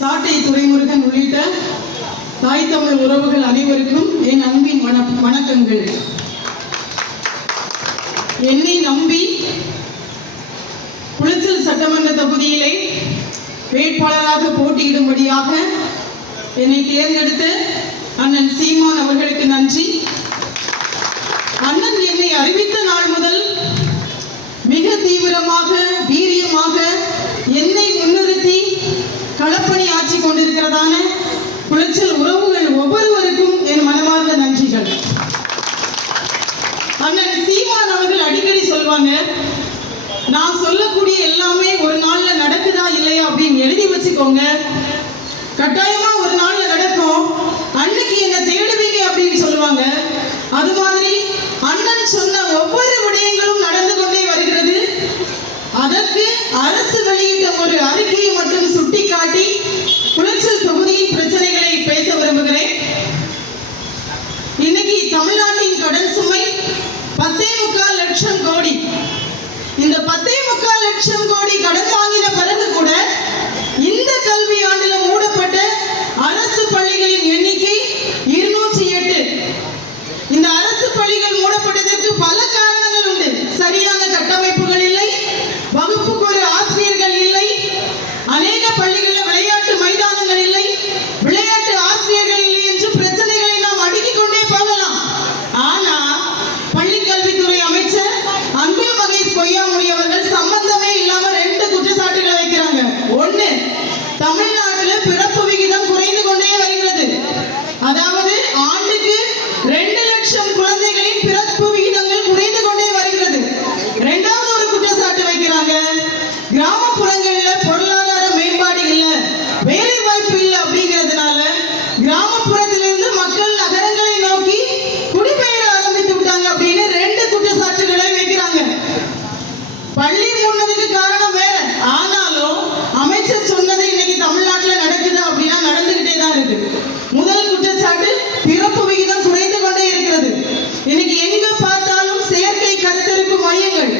சாட்டை துரைமுருகன் உள்ளிட்ட தாய் தமிழ் உறவுகள் அனைவருக்கும் என் அன்பின் வணக்கங்கள். என்னை நம்பி குளச்சல் சட்டமன்ற தொகுதியிலே வேட்பாளராக போட்டியிடும்படியாக என்னை தேர்ந்தெடுத்த அண்ணன் சீமான் அவர்களுக்கு நன்றி. அண்ணன் என்னை அறிவித்த நாள் முதல் மிக தீவிரமாக வீரியமாக என்னை முன்னிறுத்தி களப்பணி ஆட்சி கொண்டிருக்கிறதான குளச்சல் உறவுகள் ஒவ்வொருவருக்கும் என் மனமார்ந்த நன்றிகள். அண்ணன் சீமான் அவர்கள் அடிக்கடி சொல்வாங்க, நான் சொல்லக்கூடிய எல்லாமே ஒரு நாள்ல நடக்குதா இல்லையா அப்படின்னு எழுதி வச்சுக்கோங்க, கட்டாயமா ஒரு நாள்ல நடக்கும், அன்னைக்கு என்ன தேடுவீங்க அப்படின்னு சொல்லுவாங்க. அது மாதிரி அண்ணன் சொன்ன ஒவ்வொரு விடயங்களும் நடந்து கொண்டே வருகிறது. அதற்கு அரசு வெளியிட்ட ஒரு அறிக்கையை மட்டும் சுட்டிக்காட்டி குளச்சல் தொகுதியின் பிரச்சனைகளை பேச விரும்புகிறேன். இன்னைக்கு தமிழ்நாட்டின் கடன் சுமை 10.25 லட்சம் கோடி. இந்த 10.25 லட்சம் கோடி கடன் வாங்கின பிறகு கூட இந்த கல்வி ஆண்டுல மூடப்பட்ட அரசு பள்ளிகளின் எண்ணிக்கை 208. இந்த அரசு பள்ளிகள் மூடப்பட்டதற்கு பல காரணங்கள் உண்டு. சரியான கட்டமைப்புகள் இல்லை, வகுப்புக்கு ஒரு ஆசிரியர்கள் இல்லை, அநேக பள்ளிகளில் விளையாட்டு மைதானங்கள் இல்லை, விளையாட்டு ஆசிரியர்கள் இல்லை என்று பிரச்சனைகளை நாம் அடுக்கிக் கொண்டே போகலாம். ஆனா பள்ளி கல்வித்துறை அமைச்சர் அன்பில் மகேஷ் பொய்யாமொழி அவர்கள் சம்பந்தமே இல்லாம 2 குற்றச்சாட்டுகளை வைக்கிறாங்க. ஒண்ணு, தமிழ்நாட்டில் பிறப்பு விகிதம் குறைந்து கொண்டே வருகிறது. அதாவது ஆண்டுக்கு 2 லட்சம் குழந்தைகளின் பிறப்பு விகிதங்கள் குறைந்து கொண்டே வருகிறது. இரண்டாவது ஒரு குற்றச்சாட்டு வைக்கிறாங்க, கிராமப்புறங்கள்ல பொருளாதார மேம்பாடு இல்ல, வேலை வாய்ப்பு இல்லை அப்படிங்கிறதுனால கிராமப்புறத்திலிருந்து மக்கள் நகரங்களை நோக்கி குடிபெயர ஆரம்பித்து விட்டாங்க அப்படின்னு 2 குற்றச்சாட்டுகளை வைக்கிறாங்க. பள்ளி மூடுனதுக்கு காரணம் வேற, ஆனாலும் அமைச்சர் சொன்னது இன்னைக்கு தமிழ்நாட்டில் நடக்குது அப்படின்னா நடந்துகிட்டே தான் இருக்கு. முதல் குற்றச்சாட்டு, பிறப்பு விகிதம் குறைந்து கொண்டே இருக்கிறது. இன்னைக்கு எங்க பார்த்தாலும் செயற்கை கருத்தரிப்பு மையங்கள்,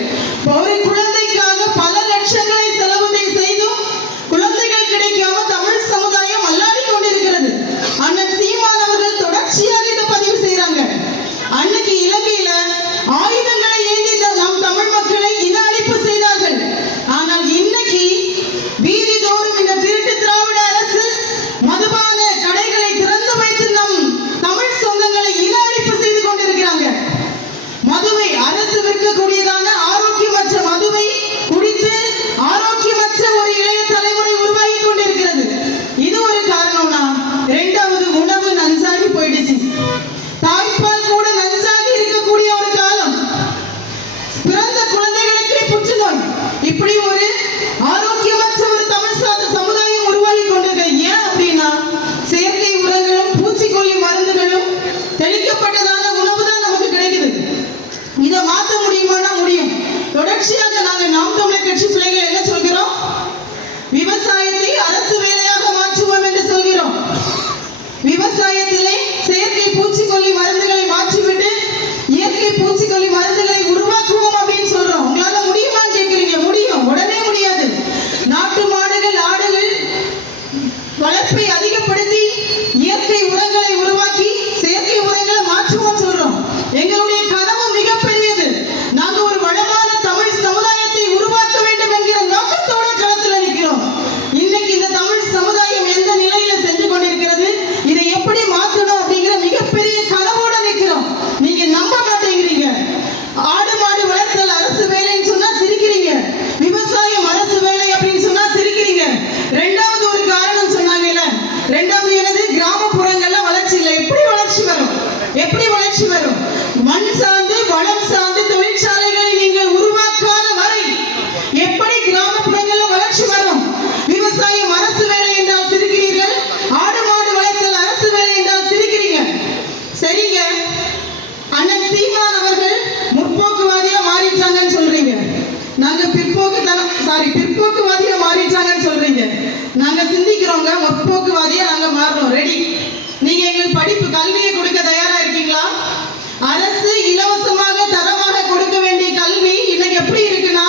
ஒரு குழந்தைக்காக பல லட்சங்களை செலவு செய்தும் குழந்தைகள் கிடைக்காம தமிழ் சமுதாயம் அல்லாடி கொண்டிருக்கிறது. அண்ணன் சீமான் அவர்கள் தொடர்ச்சியாக இதை பதிவு செய்யறாங்க. அன்னைக்கு இலங்கையில ஆயுதங்களை ஏந்தி நம் தமிழ் மக்களை இன அழிப்பு செய்தார்கள். ஆனால் இன்னைக்கு வீதிதோறும் இந்த திருட்டு திராவிட அரசு மதுபான கடைகளை திறந்து வைத்து நம் தமிழ் சொந்தங்களை இன அழிப்பு செய்து கொண்டிருக்கிறாங்க. மதுவை அரசு விற்கக்கூடியதான ஆரோக்கியமற்ற மதுவை குடித்து ஆரோக்கியமற்ற ஒரு இளைய தலைமுறை உருவாகி கொண்டிருக்கிறது. இது ஒரு காரணம்னா, இரண்டாவது உணவு நஞ்சாகி போயிடுச்சு. தாய்ப்பால் கூட நஞ்சாகி இருக்கக்கூடிய ஒரு காலம். பிறந்த குழந்தைகளுக்கு புற்றுநோய், இப்படி ஒரு ஆரோக்கியமற்ற ஒரு தமிழ் சமுதாயம் உருவாகி கொண்டிருக்க. ஏன் அப்படின்னா செயற்கை உரங்களும் பூச்சிக்கொல்லி மருந்துகளும் தெளிக்கப்பட்டதான உணவு தான் நமக்கு கிடைக்குது. இதை மாற்ற முடியுமானா முடியும். தொடர்ச்சியாக நாங்கள் நாம் தமிழர் கட்சி பிள்ளைகள் என்ன சொல்கிறோம், விவசாயத்தை அரசு வேலையாக மாற்றுவோம் என்று சொல்கிறோம். விவசாயத்திலே செயற்கை பூச்சிக்கொல்லி மருந்துகளை மாற்றிவிட்டு இயற்கை பூச்சிக்கொல்லி மருந்துகளை உருவாக்குவோம் அப்படின்னு சொல்றோம். உங்களால முடியுமான்னு கேட்கிறீங்க. முடியும், உடனே முடியாது. நாட்டு மாடுகள் ஆடுகள் வளர்ப்பை அதிகப்படுத்தி இயற்கை உரங்களை உருவாக்கி செயற்கை உரங்களை மாற்றுவோம் சொல்றோம். எங்களுடைய கனவு மிகப்பெரியது. நாங்க ஒரு வளமான தமிழ் சமுதாயத்தை உருவாக்க வேண்டும் என்கிற நோக்கத்தோட களத்தில் நிற்கிறோம். இன்னைக்கு இந்த தமிழ் சமுதாயம் எந்த நிலையில சென்று கொண்டிருக்கிறது, இதை எப்படி மாற்றணும் அப்படிங்கிற மிகப்பெரிய கனவோட நிற்கிறோம். நீங்க நம்ப மாட்டேங்கிறீங்க. ஆடு மாடு வளர்த்தல் அரசு வேலைன்னு சொன்னா சிரிக்கிறீங்க, விவசாயம் அரசு வேலை அப்படின்னு சொன்னா சிரிக்கிறீங்க. இரண்டாவது ஒரு காரணம் சொன்னாங்கல்ல, இரண்டாவது எனது கிராமப்புறங்கள்ல வளர்ச்சி இல்லை. எப்படி வளர்ச்சி வரும்? எப்படி வளர்ச்சி வரும்? மண் சார்ந்து வளம் சார்ந்து தொழிற்சாலைகளை நீங்கள் உருவாக்காத வரை எப்படி கிராமப்புறங்கள்ல வளர்ச்சி வரும்? விவசாயம் அரசு வேலை என்றால் சிரிக்கிறீர்கள், ஆடு மாடு வளர்த்தல் அரசு வேலை என்றால் சிரிக்கிறீங்க. சரிங்க, அண்ணன் சீமான் அவர்கள் முற்போக்குவாதியா மாறிட்டாங்கன்னு சொல்றீங்க, நாங்க பிற்போக்குவாதியா மாறிட்டாங்கன்னு சொல்றீங்க. நாங்க சிந்திக்கிறோங்க, முற்போக்குவாதியா நாங்க மாறணும், ரெடி. நீங்க எங்களுக்கு படிப்பு கல்வியை கொடுக்க தயாரா இருக்கீங்களா? அரசு இலவசமாக தரமாக கொடுக்க வேண்டிய கல்வி இன்னைக்கு எப்படி இருக்குன்னா,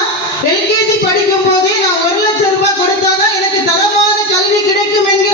எல்கேஜி படிக்கும் போதே நான் 1 லட்சம் ரூபாய் கொடுத்தாதான் எனக்கு தரமான கல்வி கிடைக்கும் என்கிற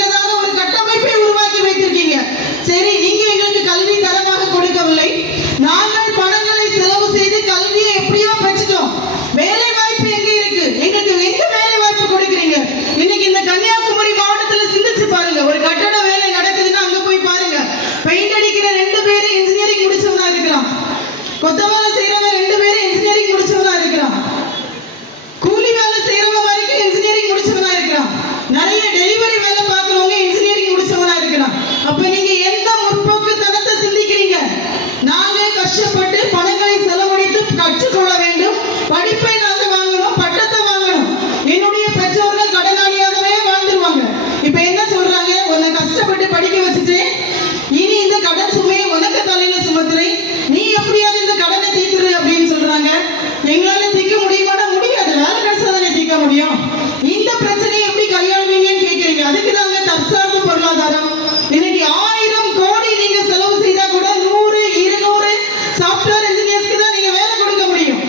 தற்சார்பு பொருளாதாரம். இன்னைக்கு 1000 கோடி நீங்க செலவு செய்தா கூட 100 200 சாஃப்ட்வேர் இன்ஜினியர்ஸ்க்கு தான் நீங்க வேலை கொடுக்க முடியும்.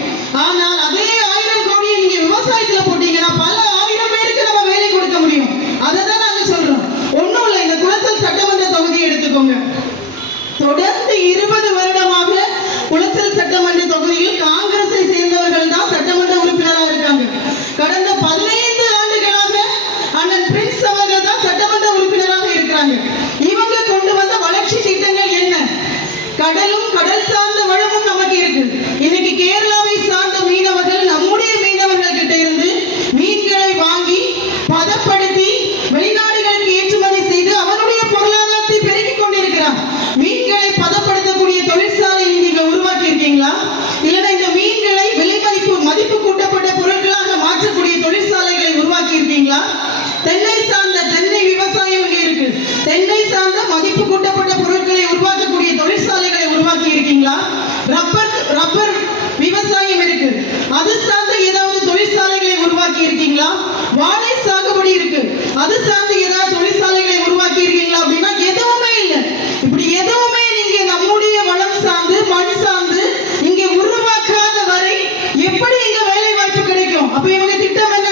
ஆனால் அதே 1000 கோடியை நீங்க விவசாயத்துல போட்டீங்கன்னா பல 1000 பேருக்கு நம்ம வேலை கொடுக்க முடியும். அதை தான் நாங்க சொல்றோம். ஒண்ணும் இல்லை, இந்த குளச்சல் சட்டமன்ற தொகுதியை எடுத்துக்கோங்க. தொடர்ந்து 20 வருடமாக குளச்சல் சட்டமன்ற தொகுதியில் காங்கிரஸை சேர்ந்தவர்கள் தான் சட்டமன்ற உறுப்பினராக இருக்காங்க. கடந்த 15 ஆண்டுகளாக அண்ணன் பிரின்ஸ் அவர்கள் தான் சட்டமன்ற உறுப்பினராக இருக்கிறாங்க. இவங்க கொண்டு வந்த வளர்ச்சி திட்டங்கள் என்ன? கடலும் கடல் சார்ந்த வளமும் நமக்கு இருக்கு. இன்னைக்கு கேரளாவை சார்ந்த மீனவர்கள் நம்முடைய மீனவர்கள் கிட்ட இருந்து மீன்களை வாங்கி பதப்படுத்தி வெளிநாடுகளுக்கு ஏற்றுமதி செய்து அவருடைய பொருளாதாரத்தை பெருக்கிக் கொண்டிருக்கிறார். மீன்களை பதப்படுத்தக்கூடிய தொழிற்சாலை நீங்க உருவாக்கி இருக்கீங்களா? இல்லைன்னா இந்த மீன்களை மதிப்பு கூட்டப்பட்ட பொருட்களாக மாற்றக்கூடிய தொழிற்சாலைகளை உருவாக்கி இருக்கீங்களா? தென்னை விவசாயம் இங்க இருக்கு. தென்னை சார்ந்த மதிப்பு கூட்டப்பட்ட பொருட்களை உருவாக்கக்கூடிய தொழிற்சாலைகளை உருவாக்கி இருக்கீங்களா? ரப்பர் விவசாயம் இருக்கு. அது சார்ந்த ஏதாவது தொழிற்சாலைகளை உருவாக்கி இருக்கீங்களா? வாழை சாகுபடி இருக்கு. அது சார்ந்து ஏதாவது தொழிற்சாலைகளை உருவாக்கி இருக்கீங்களா? அப்படின்னா எதுவுமே இல்லை. இப்படி எதுவுமே நீங்க நம்முடைய வளம் சார்ந்து மண் சார்ந்து இங்க உருவாக்காத வரை எப்படி இங்க வேலை வாய்ப்பு கிடைக்கும்? அப்ப இவங்க திட்டம் என்ன?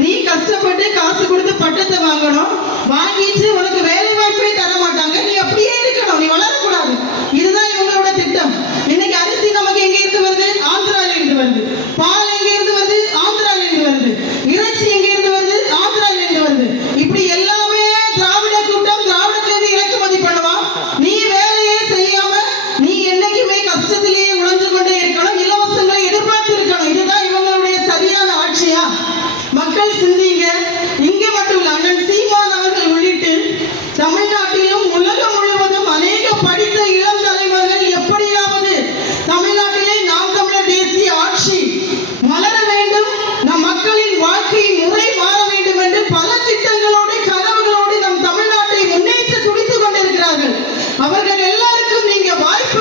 நீ கஷ்டப்பட்டு காசு கொடுத்து பட்டத்தை வாங்கணும், வாங்கிட்டு உனக்கு வேலை வாய்ப்பே தர மாட்டாங்க, நீ அப்படியே இருக்கணும், நீ வளரக்கூடாது. இதுதான் இவங்களோட திட்டம். இன்னைக்கு அரிசி நமக்கு எங்க இருந்து வருது? ஆந்திரால இருந்து வருது. பால் எங்க இருந்து வருது? ஆந்திரால இருந்து வருது. இறைச்சி எங்க இருந்து வருது? ஆந்திரால இருந்து வருது. இப்படி எல்லாமே திராவிட கூட்டம் திராவிடத்துல இருந்து இறக்குமதி பண்ணுவான். நீ வேலையே செய்யாம நீ என்னைக்குமே கஷ்டத்திலேயே உழைஞ்சு கொண்டே இருக்கணும், இலவசங்களை எதிர்பார்த்து இருக்கணும். இதுதான் இவங்களுடைய சரியான ஆட்சியா? மக்கள் சிந்திங்க. இங்க மட்டும் இல்ல, அண்ணன் சீமான் அவர்கள் உள்ளிட்டு தமிழ்நாட்டிலும் உலகம் முழுவதும் அநேக படித்த இளம் தலைவர்கள் எப்படியாவது தமிழ்நாட்டிலே நாம் தமிழர் தேசிய ஆட்சி மலர வேண்டும், நம் மக்களின் வாழ்க்கை முறை மாற வேண்டும் என்று பல திட்டங்களோடு கனவுகளோடு நம் தமிழ்நாட்டை முன்னேற்ற துடித்துக் கொண்டிருக்கிறார்கள். அவர்கள் எல்லாருக்கும் நீங்க வாய்ப்பு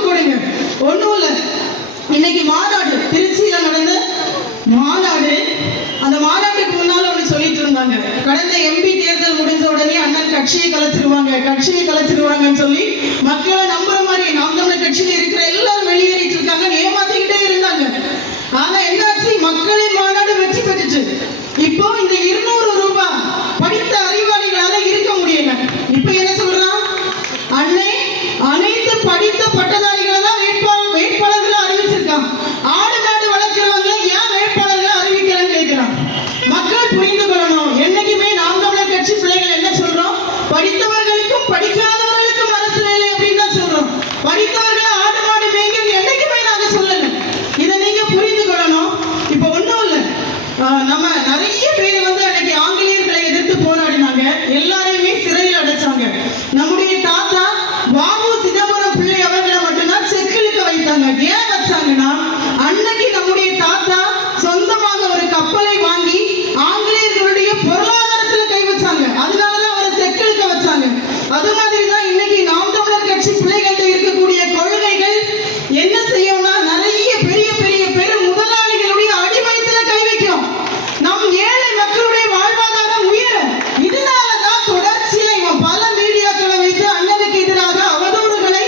கொடுங்க. ஒண்ணும் இல்ல, இன்னைக்கு மாநாடு திருச்சியில நடந்த மாநாடு. அந்த மாநாட்டுக்கு முன்னால ஒண்ணு சொல்லிட்டு இருந்தாங்க, கடந்த எம்பி தேர்தல் முடிஞ்ச உடனே அண்ணன் கட்சியை கலைச்சிருவாங்கன்னு சொல்லி மக்களை நம்புற மாதிரி நாம் தமிழர் கட்சியில இருக்கிற எல்லாரும் வெளியேறிட்டு இருக்காங்க, ஏமாத்திக்கிட்டே இருந்தாங்க. ஆனா என்னாச்சு? மக்களின் மாநாடு வெற்றி பெற்றுச்சு. இப்போ இந்த 200 ரூபாய் படித்த அறிவாளிகளால இருக்க முடியல. இப்ப என்ன சொல்றான்? அன்னை அனைத்து படித்த பட்டதாரிகளை தான் வேட்பாளர்களை அறிவிச்சிருக்கான். ஆடு மாடு வளர்க்கிறவங்களை ஏன் வேட்பாளர்களை அறிவிக்கிறேன்னு கேட்கிறான். மக்கள் புரிந்து கொள்ளணும். என்னைக்குமே நாம் தமிழர் கட்சி பிள்ளைகள் என்ன சொல்றோம்? படித்தவர்களுக்கும் படிக்காதவர்களுக்கும் அரசு வேலை அப்படின்னு தான் சொல்றோம். படித்தவர்களை ஆடு மாடு மேய்க்கிறது என்னைக்குமே நாங்க சொல்லல. இதை நீங்க புரிந்து கொள்ளணும். இப்ப ஒண்ணும் இல்லை, நம்ம நிறைய பேர் அன்னைக்கு ஆங்கிலேயர்களை எதிர்த்து போராடினாங்க, எல்லாரையுமே சிறையில் அடைச்சாங்க. நம்முடைய தாத்தா வாவு சிதம்பரம் பிள்ளை அவர்களை மட்டும்தான் செக்கிலுக்கு வைத்தாங்க. ஏன் வச்சாங்கன்னா, அன்னைக்கு நம்முடைய தாத்தா சொந்தமாக ஒரு கப்பலை வாங்கி ஆங்கிலேயர்களுடைய பொருளாதாரத்துல கை வச்சாங்க. அதனாலதான் அவரை செக்கிலுக்க வச்சாங்க. அது மாதிரிதான் இன்னைக்கு நாம் தமிழர் கட்சி பிள்ளைகள்கிட்ட இருக்கக்கூடிய கொள்கைகள் என்ன செய்யும்னா, நிறைய பெரிய பெரிய பெரும் முதலாளிகளுடைய அடிமையத்துல கை வைக்கும். நம் ஏழை மக்களுடைய வாழ்வாதாரம் உயரும். இதனாலதான் தொடர்ச்சியா இவன் பல மீடியாக்களை வைத்து அண்ணனுக்கு எதிராக அவதூறுகளை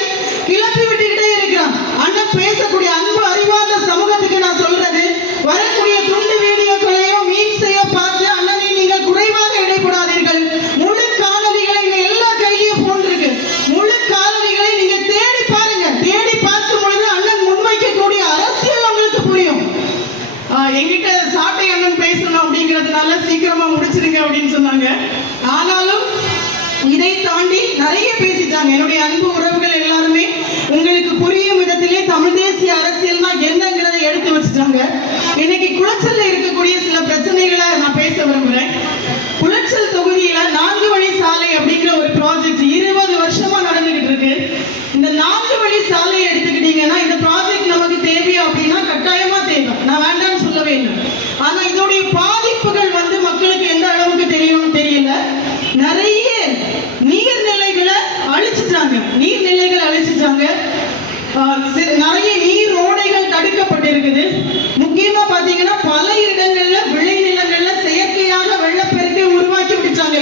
கிளப்பி விட்டுக்கிட்டே இருக்கிறான். அண்ணன் பேசக்கூடிய அன்பு அறிவார்ந்த சமூகத்துக்கு நான் சொல்றது, வரக்கூடிய துண்டு வீடியோக்களையோ மீன்ஸையோ பார்த்து அண்ணனை நீங்கள் குறைவாக இடைப்படாதீர்கள். முழு காணொலிகளை எல்லா கையிலையும் போன் இருக்கு. முழு காணொலிகளை நீங்க தேடி பாருங்க. தேடி பார்க்கும் பொழுது அண்ணன் முன்வைக்கக்கூடிய அரசியல் உங்களுக்கு புரியும். எங்கிட்ட சாட்டை அண்ணன் பேசணும் அப்படிங்கிறதுனால சீக்கிரமா முடிச்சிருங்க அப்படின்னு சொன்னாங்க. ஆனாலும் இதை தாண்டி நிறைய பேசிட்டாங்க. என்னுடைய அன்பு உறவுகள் எல்லாருமே உங்களுக்கு புரியும் விதத்திலே தமிழ் தேசிய அரசியல்னா என்னங்கிறதை எடுத்து வச்சுட்டாங்க. இன்னைக்கு குளச்சல்ல இருக்கக்கூடிய சில பிரச்சனைகளை நான் பேச விரும்புறேன். குளச்சல் தொகுதியில 4 வழி சாலை அப்படிங்கிற ஒரு ப்ராஜெக்ட் 20 வருஷமா நடந்துகிட்டு இருக்கு. இந்த 4 வழி சாலையை எடுத்துக்கிட்டீங்கன்னா, இந்த ப்ராஜெக்ட் நமக்கு தேவையா அப்படின்னா கட்டாயமா தேவை. நான் வேண்டாம்னு சொல்லவே இல்லை. ஆனா இதோடைய பாதிப்புகள் மக்களுக்கு எந்த அளவுக்கு தெரியும்னு தெரியல. நிறைய நீர்நிலைகளை அழிச்சிட்டாங்க. நிறைய நீர் ஓடைகள் தடுக்கப்பட்டிருக்குது. முக்கியமா பாத்தீங்கன்னா பல இடங்கள்ல விளைநிலங்கள்ல செயற்கையாக வெள்ளப்பெருக்கை உருவாக்கி விட்டுட்டாங்க.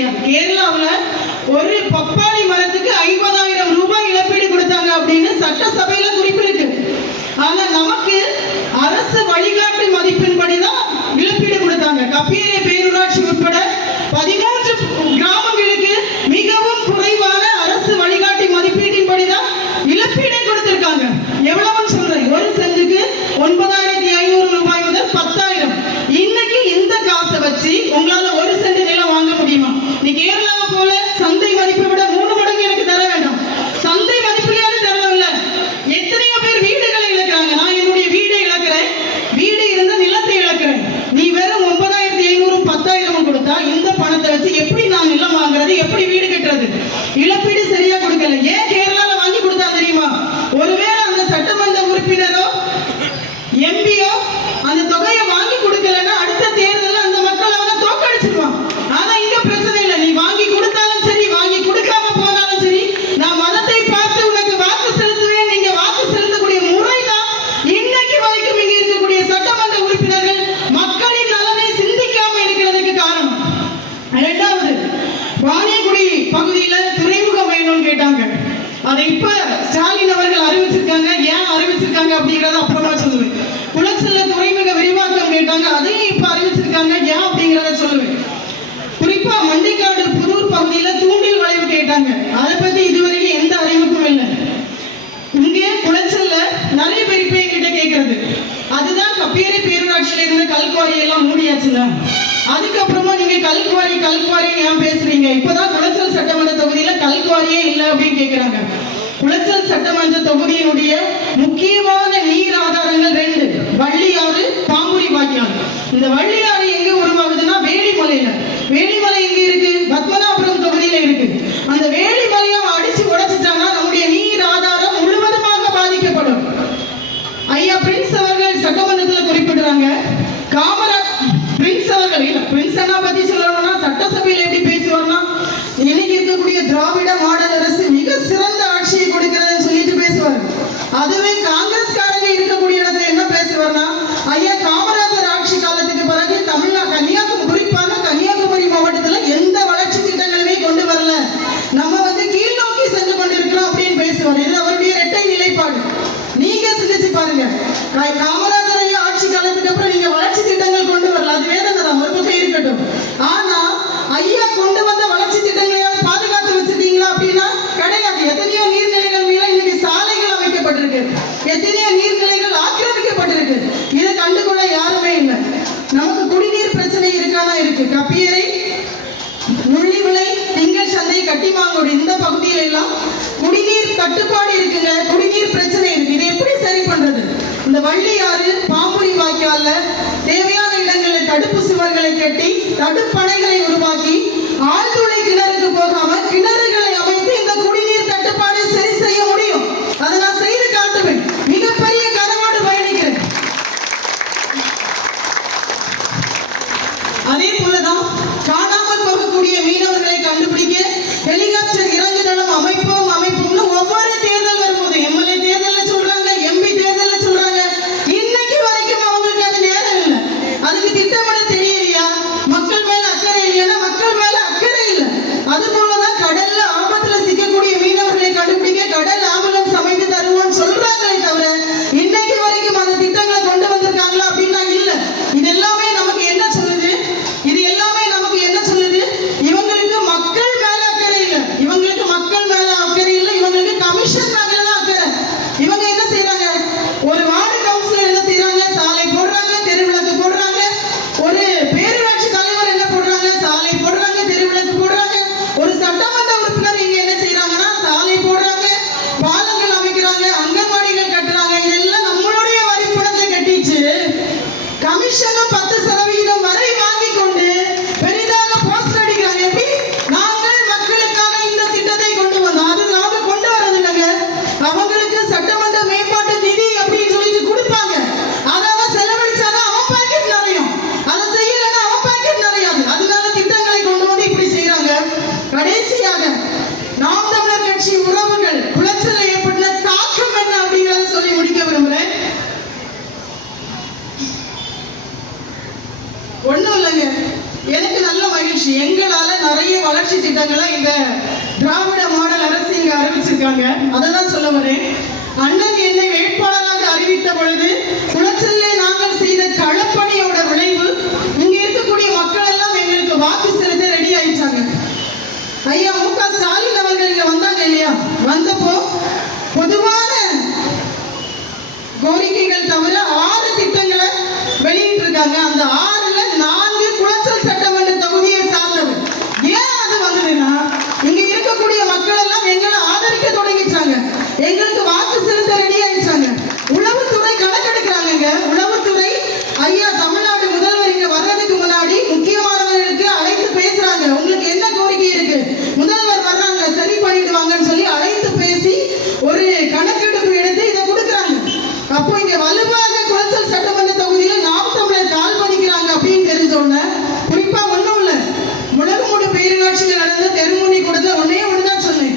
கிடையாது. கேரளாவுல ஒரு பப்பாளி மரத்துக்கு 50,000 ரூபாய் இழப்பீடு கொடுத்தாங்க அப்படின்னு சட்டசபையில குறிப்பு இருக்கு. ஆனா நமக்கு அரசு வழிகாட்டு மதிப்பின்படிதான் இழப்பீடு கொடுத்தாங்க. கப்பியரை பேரூராட்சி உட்பட 13 கிராமங்களுக்கு மிகவும் குறைவான அரசு வழிகாட்டி மதிப்பீட்டின்படிதான் இழப்பீடை கொடுத்திருக்காங்க. எவ்வளவுன்னு சொல்றேன், ஒரு சென்ட்டுக்கு 9,500 ரூபாய் முதல் 10,000. இன்னைக்கு இந்த காசை வச்சு உங்களால ஒரு சென்ட் நிலம் வாங்க முடியுமா? நீ கேரளாவை போல சந்தை மதிப்பை விட 3 மடங்கு எனக்கு தர வேண்டாம், சந்தை மதிப்பிலேயே தரணும்ல. எத்தனையோ பேர் வீடுகளை இழக்கிறாங்க. நான் என்னுடைய வீடை இழக்கிறேன், வீடு இருந்த நிலத்தை இழக்கிறேன். நீ வெறும் 9,500 10,000 கொடுத்தா இந்த பணத்தை வச்சு எப்படி நான் நிலம் வாங்குறது, எப்படி வீடு கட்டுறது? இழப்பீடு சரியா கொடுக்கல. ஏன் கேரளால வாங்கி கொடுத்தா தெரியுமா? ஒருவேளை அந்த சட்டமன்ற உறுப்பினரோ எம்பியோ அந்த தொகையை வாங்கி கொடுக்கலன்னா அடுத்த தேர்தலில் அந்த மக்கள் அவனை தோக்கடிச்சிருவான். ஆனா இங்க பிரச்சனை இல்லை. நீ வாங்கி கொடுத்தாலும் சரி, வாங்கி கொடுக்காம போனாலும் சரி, நான் மதத்தை பார்த்து உனக்கு வாக்கு செலுத்துவேன். நீங்க வாக்கு செலுத்தக்கூடிய முறைதான் இன்னைக்கு வரைக்கும் இங்க இருக்கக்கூடிய சட்டமன்ற உறுப்பினர்கள் மக்களின் நலனை சிந்திக்காம இருக்கிறதுக்கு காரணம். இரண்டாவது, வாணியகுடி பகுதியில துறைமுகம் வேணும்னு கேட்டாங்க. அதை இப்ப ஸ்டாலின் அவர்கள் அறிவிச்சிருக்காங்க. ஏன் அறிவிச்சிருக்காங்க அப்படிங்கறத அப்புறமா சொல்லுவேன். குளச்சல்ல துறைமுக விரிவாக்கம் கேட்டாங்க. அதையும் இப்ப அறிவிச்சிருக்காங்க. ஏன் அப்படிங்கறத சொல்லுவேன். குறிப்பா மண்டிக்காடு புதூர் பகுதியில தூண்டில் வளைவு கேட்டாங்க. அதை பத்தி இதுவரைக்கும் எந்த அறிவிப்பும் இல்லை. இங்கே குளச்சல்ல நிறைய பேர் இப்ப என்கிட்ட கேட்கறது, அதுதான் கப்பியரை பேரூராட்சியில இருந்த கல்குவாரி எல்லாம் மூடியாச்சுல, அதுக்கப்புறமா நீங்க கல்குவாரி ஏன் பேசுறீங்க? இப்பதான் குளச்சல் சட்டமன்ற தொகுதியில கல்குவாரியே இல்லை அப்படின்னு கேட்கிறாங்க. குளச்சல் சட்டமன்ற தொகுதியினுடைய முக்கியமான நீர் ஆதாரங்கள் 2: வள்ளியாறு, பாம்புரி வாய்க்கால். இந்த வள்ளியாறு எங்க உருவாகுதுன்னா வேலிமலையில. வேலிமலை எங்க இருக்கு? பத்மநாபபுரம் தொகுதியில இருக்கு. அந்த வேலிமலையை அடிச்சு உடைச்சிட்டாங்கன்னா நம்முடைய நீர் ஆதாரம் முழுவதுமாக பாதிக்கப்படும். ஐயா பிரின்ஸ் அவர்கள் சட்டமன்றத்தில் குறிப்பிடுறாங்க, காமராஜ் பிரின்ஸ் அவர்கள் இல்ல, பிரின்ஸ் அண்ணா பத்தி சொல்லணும்னா சட்டசபையில் எப்படி பேசுவார்னா, இன்னைக்கு இருக்கக்கூடிய திராவிட மாடல் அரசு மிக சிறந்த ஆட்சியை கொடுக்கிறதுன்னு சொல்லிட்டு பேசுவார். அதுவே காங்கிரஸ்காரங்க இருக்கக்கூடிய இடத்துல என்ன பேசுவார்னா, ஐயா காமராஜர் ஆட்சி காலத்துக்கு பிறகு கன்னியாகுமரி, குறிப்பாக கன்னியாகுமரி மாவட்டத்தில் எந்த வளர்ச்சி திட்டங்களுமே கொண்டு வரல, நம்ம கீழ் நோக்கி சென்று கொண்டிருக்கிறோம் அப்படின்னு பேசுவார். இது அவருடைய இரட்டை நிலைப்பாடு. நீங்க சிந்திச்சு பாருங்க, காமராஜர் ஐயா ஆட்சி காலத்துக்கு அப்புறம் நீங்க வளர்ச்சி திட்டங்கள் கொண்டு வரல, அது வேதனை தான், ஒரு பக்கம் இருக்கட்டும். ஆனா ஐயா கொண்டு வந்த வளர்ச்சி திட்டங்களையாவது பாதுகாத்து வச்சிருக்கீங்களா அப்படின்னா கிடையாது. எத்தனையோ நீர்நிலைகள் மேல இன்னைக்கு சாலைகள் அமைக்கப்பட்டிருக்கு, எத்தனையோ நீர்நிலைகள் ஆக்கிரமிக்கப்பட்டிருக்கு. இதை கண்டுகொள்ள யாருமே இல்லை. நமக்கு குடிநீர் பிரச்சனை இருக்கானா இருக்கு. கப்பியரை, முள்ளிவிளை, திங்கள் சந்தை, கட்டிமாங்கோடு இந்த பகுதியில எல்லாம் குடிநீர் தட்டுப்பாடு இருக்குங்க, குடிநீர் பிரச்சனை இருக்கு. இதை எப்படி சரி பண்றது? இந்த வள்ளியாறு, பாம்புரி வாய்க்கால்ல தேவையான இடங்களில் தடுப்பு சுவர்களை கட்டி தடுப்பணைகளை உருவாக்கி ஆழ்துளை கிணறுக்கு போகாம கிணறுகளை அமைத்து இந்த குடிநீர் தட்டுப்பாடு சரி செய்ய முடியும். அதை நான் செய்து காட்டுவேன். மிகப்பெரிய கனவோடு பயணிக்கிறேன். அதே போலதான் காணாமல் போகக்கூடிய மீனவர்களை கண்டுபிடிக்க ஹெலிகாப்டர் இறங்குதளம் அமைப்போம்னு ஒவ்வொரு தேர்தல் வரும்போது எம்எல்ஏ தேர்தல்ல சொல்றாங்க, எம்பி தேர்தல்ல சொல்றாங்க. இன்னைக்கு வரைக்கும் அவங்களுக்கு அது நேரம் இல்லை. அதுக்கு திட்டமிட தெரியலையா? மக்கள் மேல அக்கறை இல்லையா? இருக்காங்க. அதை தான் சொல்ல வரேன். அண்ணன் என்னை வேட்பாளராக அறிவித்த பொழுது குளச்சல்லே நாங்கள் செய்த களப்பணியோட விளைவு இங்க இருக்கக்கூடிய மக்கள் எல்லாம் எங்களுக்கு வாக்கு செலுத்த ரெடி ஆயிடுச்சாங்க. ஐயா மு.க. ஸ்டாலின் அவர்கள் இங்க வந்தாங்க இல்லையா, வந்தப்போ பொதுவான கோரிக்கைகள் தவிர 6 திட்டங்களை வெளியிட்டு இருக்காங்க. அந்த 6ல 4 குளச்சல் சட்டமன்ற தொகுதியை சார்ந்தவர். ஏன் அது வந்ததுன்னா, இங்க இருக்கக்கூடிய மக்கள் எல்லாம் எங்களை ஆதரிக்க தொடங்கிச்சாங்க, எங்களுக்கு வாக்கு செலுத்த ரெடி ஆயிடுச்சாங்க. உளவுத்துறை கணக்கெடுக்கிறாங்க. உளவுத்துறை ஐயா தமிழ்நாடு முதல்வர் இங்க வர்றதுக்கு முன்னாடி முக்கியமானவர்களுக்கு அழைத்து பேசுறாங்க. உங்களுக்கு என்ன கோரிக்கை இருக்கு, முதல்வர் வர்றாங்க சரி பண்ணிடுவாங்கன்னு சொல்லி அழைத்து பேசி ஒரு கணக்கெடுப்பு எடுத்து இதை கொடுக்குறாங்க. அப்போ இங்க வலுவாக குளச்சல் சட்டமன்ற தொகுதியில நாம் தமிழர் கால் பண்ணிக்கிறாங்க அப்படின்னு தெரிஞ்சோன்னு, குறிப்பா ஒண்ணும் இல்ல, முழகுமுடி பேரூராட்சியில் நடந்த தெருமுனை கூடத்துல ஒண்ணுதான் சொன்னேன்.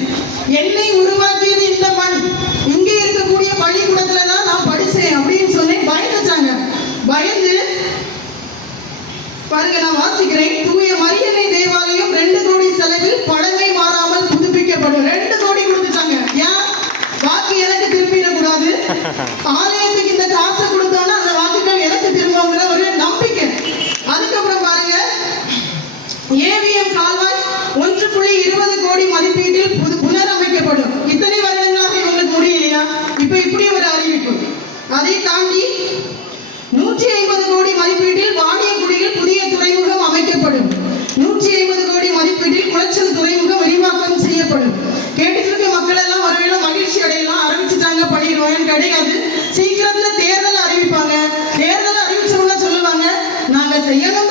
என்னை உருவாக்கியது இந்த மண், இங்க இருக்கக்கூடிய பள்ளிக்கூடத்துல தான் நான் படிச்சேன் அப்படின்னு சொன்னேன். பயந்துச்சாங்க. பயந்து பாருங்க, நான் வாசிக்கிறேன். தூய மரியன்னை தேவாலயம் 2 கோடி செலவில் பழமை மாறாமல் புதுப்பிக்கப்படும். 2 கோடி கொடுத்துட்டாங்க. ஏன் வாக்கு எனக்கு திருப்பிடக்கூடாது, ஆலயத்துக்கு இந்த காசை கொடுத்தோம்னா அந்த வாக்குகள் எனக்கு திரும்புங்கிற ஒரு நம்பிக்கை. அதுக்கப்புறம் பாருங்க, ஏவிஎம் கால்வாய் 1.20 கோடி மதிப்பீட்டில் புனரமைக்கப்படும். இத்தனை வருடங்களாக இவங்களுக்கு முடியலையா, இப்ப இப்படி ஒரு அறிவிப்பு. அதை தாண்டி 150 கோடி மதிப்பீட்டில் வாணியங்குடியில் புதிய துறைமுகம் அமைக்கப்படும். 150 கோடி மதிப்பீட்டில் குளச்சல் துறைமுகம் விரிவாக்கம் செய்யப்படும். கேட்டுட்டு இருக்க மக்கள் எல்லாம் ஒருவேளை மகிழ்ச்சி அடையலாம், ஆரம்பிச்சுட்டாங்க பண்ணிடுவாங்க. கிடையாது, சீக்கிரத்துல தேர்தல் அறிவிப்பாங்க. தேர்தல் அறிவிச்சவங்க சொல்லுவாங்க, நாங்க செய்யணும்